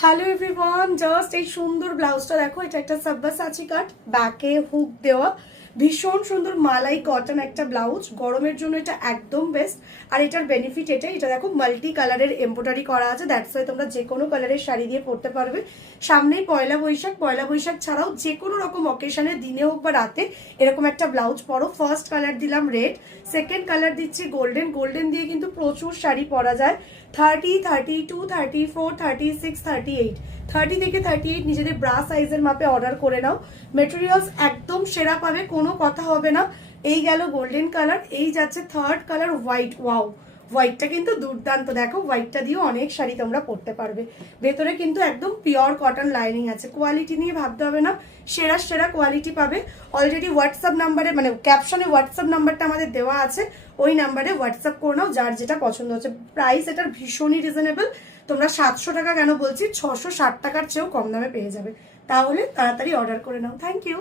Hello everyone, just এই সুন্দর ব্লাউজটা দেখো। এটা একটা সাব্বাসাচি কাট, ব্যাকে হুক দেওয়া, ভীষণ সুন্দর মালাই কটন একটা ব্লাউজ। গরমের জন্য এটা একদম বেস্ট। আর এটার বেনিফিট এটা দেখো মাল্টি কালারের এমব্রয়ডারি করা আছে, দ্যাটস ওয়াই তোমরা যে কোনো কালারের শাড়ি দিয়ে পরতে পারবে। সামনেই পয়লা বৈশাখ ছাড়াও যে কোনো রকম অকেশনে, দিনে হোক বা রাতে, এরকম একটা ব্লাউজ পরো। ফার্স্ট কালার দিলাম রেড, সেকেন্ড কালার দিচ্ছি গোল্ডেন। গোল্ডেন দিয়ে কিন্তু প্রচুর শাড়ি পরা যায়। 30, 32, 34, 36, 38, 30 থেকে 38 নিজেদের ব্রা সাইজের মাপে অর্ডার করে নাও। মেটেরিয়ালস একদম সেরা পাবে, কোনো কথা হবে না। এই গেল গোল্ডেন কালার, এই যাচ্ছে থার্ড কালার হোয়াইট। ওয়াও, হোয়াইটটা কিন্তু দুর্দান্ত। দেখো হোয়াইটটা দিয়েও অনেক শাড়ি তোমরা পরতে পারবে। ভেতরে কিন্তু একদম পিওর কটন লাইনিং আছে, কোয়ালিটি নিয়ে ভাবতে হবে না, সেরা সেরা কোয়ালিটি পাবে। অলরেডি হোয়াটসঅ্যাপ নাম্বারে, মানে ক্যাপশনে হোয়াটসঅ্যাপ নাম্বারটা আমাদের দেওয়া আছে, ওই নাম্বারে হোয়াটসঅ্যাপ করে নাও যার যেটা পছন্দ হচ্ছে। প্রাইস এটার ভীষণই রিজনেবল। তোমরা 700 টাকা কেন বলছি, 660 টাকার চেয়েও কম দামে পেয়ে যাবে। তাহলে তাড়াতাড়ি অর্ডার করে নাও। Thank you.